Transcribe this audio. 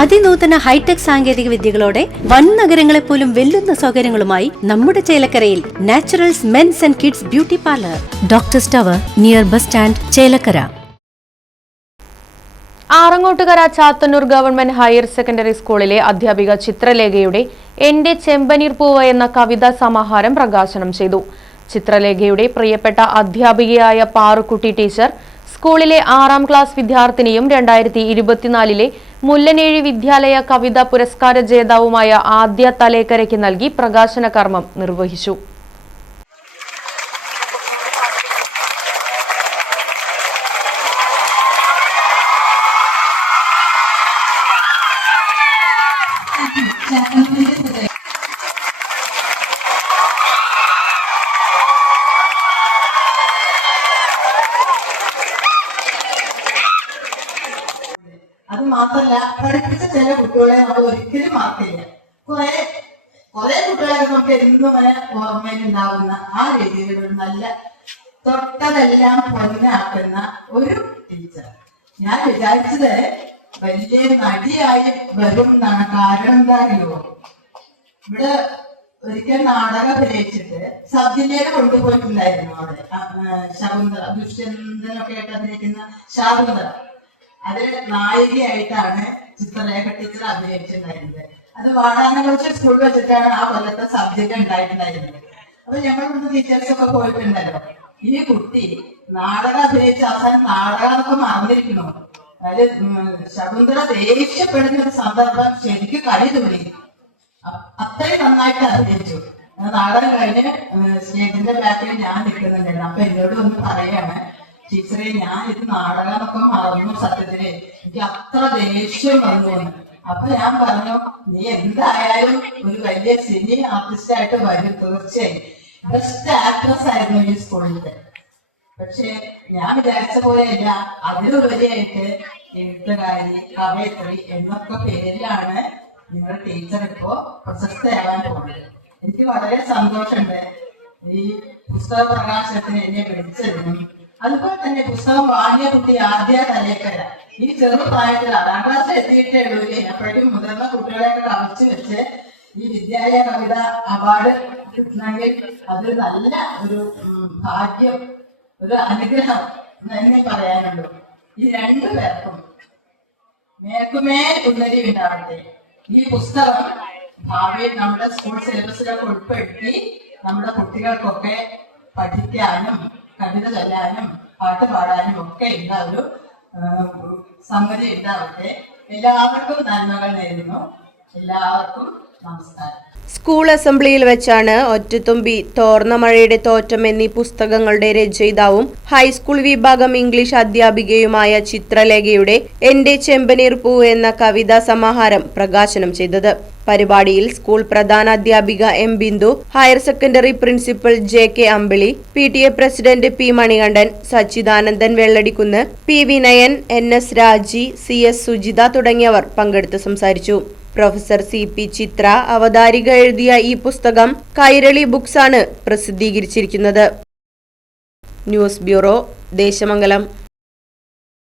അതിനൂതന hi tech സാങ്കേതിക വിദ്യകളോടെ വൻ നഗരങ്ങളെ പോലും വെല്ലുന്ന സൗകര്യങ്ങളുമായി നമ്മുടെ ചേലക്കരയിൽ Naturals men's and kids beauty parlour, doctors tower, near bus stand, Chelakkara. Arangottukara Chathannur government higher secondary സ്കൂളിലെ അധ്യാപിക ചിത്രലേഖയുടെ എന്റെ ചെമ്പനീർ പൂവ് എന്ന കവിതാ സമാഹാരം പ്രകാശനം ചെയ്തു. ചിത്രലേഖയുടെ പ്രിയപ്പെട്ട അധ്യാപികയായ പാറുക്കുട്ടി ടീച്ചർ സ്കൂളിലെ 6ാം ക്ലാസ് വിദ്യാർത്ഥിനിയും 2024 മുല്ലനേഴി വിദ്യാലയ കവിതാ പുരസ്കാര ജേതാവുമായ ആദ്യ തലേക്കരയ്ക്ക് നൽകി പ്രകാശന കർമ്മം നിർവഹിച്ചു. അത് മാത്രല്ല, പഠിപ്പിച്ച ചില കുട്ടികളെ നമ്മൾ ഒരിക്കലും മറക്കില്ല. കുറെ കുട്ടികളെ നമുക്ക് എന്നും ഓർമ്മയിലുണ്ടാവുന്ന ആ രീതിയിൽ നല്ല തൊട്ടതെല്ലാം പൊന്നാക്കുന്ന ഒരു ടീച്ചർ. ഞാൻ വിചാരിച്ചത് വലിയ നടിയായി വരും എന്നാണ്. കാരണം എന്താ അറിയുമോ, ഇവിടെ ഒരിക്കൽ നാടകം അഭിനയിച്ചിട്ട് സബ് ജില്ലയിൽ കൊണ്ടുപോയിട്ടുണ്ടായിരുന്നു. അവിടെ ശകുന്തള, ദുഷ്യന്തനൊക്കെ ആയിട്ട് അഭിനയിക്കുന്ന ശകുന്തള, അതിൽ നായികയായിട്ടാണ് ചിത്രലേഖ ടീച്ചർ അഭിനയിച്ചിട്ടുണ്ടായിരുന്നത്. അത് വാടാനക്കുറിച്ച് സ്കൂളിൽ വെച്ചിട്ടാണ് ആ കൊല്ലത്തെ സബ്ജക്ട് ഉണ്ടായിട്ടുണ്ടായിരുന്നത്. അപ്പൊ ഞങ്ങൾ ഇവിടുന്ന് ടീച്ചേഴ്സ് ഒക്കെ പോയിട്ടുണ്ടല്ലോ. ഈ കുട്ടി നാടകം അഭിനയിച്ച അവസാനം നാടകമൊക്കെ മറന്നിരിക്കണു. അതായത് ശകുന്തള ദേഷ്യപ്പെടുന്ന ഒരു സന്ദർഭം ശരിക്കും കളി തുള്ളി. അത്രയും നന്നായിട്ട് അഭിനയിച്ചു. നാടകം കഴിഞ്ഞ് സ്നേഹത്തിന്റെ ബാക്കിൽ ഞാൻ നിൽക്കുന്നുണ്ടായിരുന്നു. അപ്പൊ എന്നോട് ഒന്ന് പറയാണ്, ടീച്ചറെ ഞാൻ ഇത് നാടകമൊക്കെ മറന്നു, സത്യത്തില് എനിക്ക് അത്ര ദേഷ്യം വന്നു. അപ്പൊ ഞാൻ പറഞ്ഞു, നീ എന്തായാലും ഒരു വലിയ സിനി ആർട്ടിസ്റ്റ് ആയിട്ട് വരും, തീർച്ചയായും. ബെസ്റ്റ് ആക്ട്രസ് ആയിരുന്നു ഈ സ്കൂളിന്റെ. പക്ഷെ ഞാൻ വിചാരിച്ച പോലെയല്ല, അതിലുപരിയായിട്ട് എഴുത്തുകാരി, കവയത്രി എന്നൊക്കെ പേരിലാണ് നിങ്ങളുടെ ടീച്ചർ ഇപ്പോ പ്രശസ്തയാവാൻ പോകുന്നത്. എനിക്ക് വളരെ സന്തോഷമുണ്ട് ഈ പുസ്തക പ്രകാശനത്തിന് എന്നെ വിളിച്ചതിനും. അതുപോലെ തന്നെ പുസ്തകം വാങ്ങിയ കുട്ടി ആദ്യ തലേക്കര. ഈ ചെറുപ്രായത്തിൽ 6ാം ക്ലാസ്സിൽ എത്തിയിട്ടേ ഉള്ളൂ. അപ്പോഴേക്കും മുതിർന്ന കുട്ടികളെയൊക്കെ കവച്ചു വെച്ച് ഈ വിദ്യാലയ കവിത അവാർഡ് കിട്ടണമെങ്കിൽ അതൊരു നല്ല ഒരു ഭാഗ്യം, ഒരു അനുഗ്രഹം എന്നേ പറയാനുള്ളൂ. ഈ 2 പേർക്കും മേൽക്കുമേൽ ഉന്നതി ഉണ്ടാവട്ടെ. ഈ പുസ്തകം ഭാവിയിൽ നമ്മുടെ സ്കൂൾ സിലബസിലൊക്കെ ഉൾപ്പെടുത്തി നമ്മുടെ കുട്ടികൾക്കൊക്കെ പഠിക്കാനും കവിത ചൊല്ലാനും പാട്ട് പാടാനും ഒക്കെ ഉള്ള ഒരു സംഗതി ഉണ്ടാവട്ടെ. എല്ലാവർക്കും നന്മകൾ നേരുന്നു. എല്ലാവർക്കും നമസ്കാരം. സ്കൂൾ അസംബ്ലിയിൽ വെച്ചാണ് ഒറ്റത്തുമ്പി, തോർന്ന മഴയുടെ തോറ്റം എന്നീ പുസ്തകങ്ങളുടെ രചയിതാവും ഹൈസ്കൂൾ വിഭാഗം ഇംഗ്ലീഷ് അധ്യാപികയുമായ ചിത്രലേഖയുടെ എന്റെ ചെമ്പനീർ പൂവ് എന്ന കവിതാ സമാഹാരം പ്രകാശനം ചെയ്തത്. പരിപാടിയിൽ സ്കൂൾ പ്രധാന അധ്യാപിക M Bindu, higher secondary principal JK Ambili, PTA president P Manikandan, Sachidanandan Vellatikkunnu, P Vinayan, NS Raji, CS Sujitha തുടങ്ങിയവർ പങ്കെടുത്ത് സംസാരിച്ചു. പ്രൊഫസർ CP ചിത്ര അവതാരിക എഴുതിയ ഈ പുസ്തകം കൈരളി ബുക്സ് ആണ് പ്രസിദ്ധീകരിച്ചിരിക്കുന്നത്. News bureau, Desamangalam.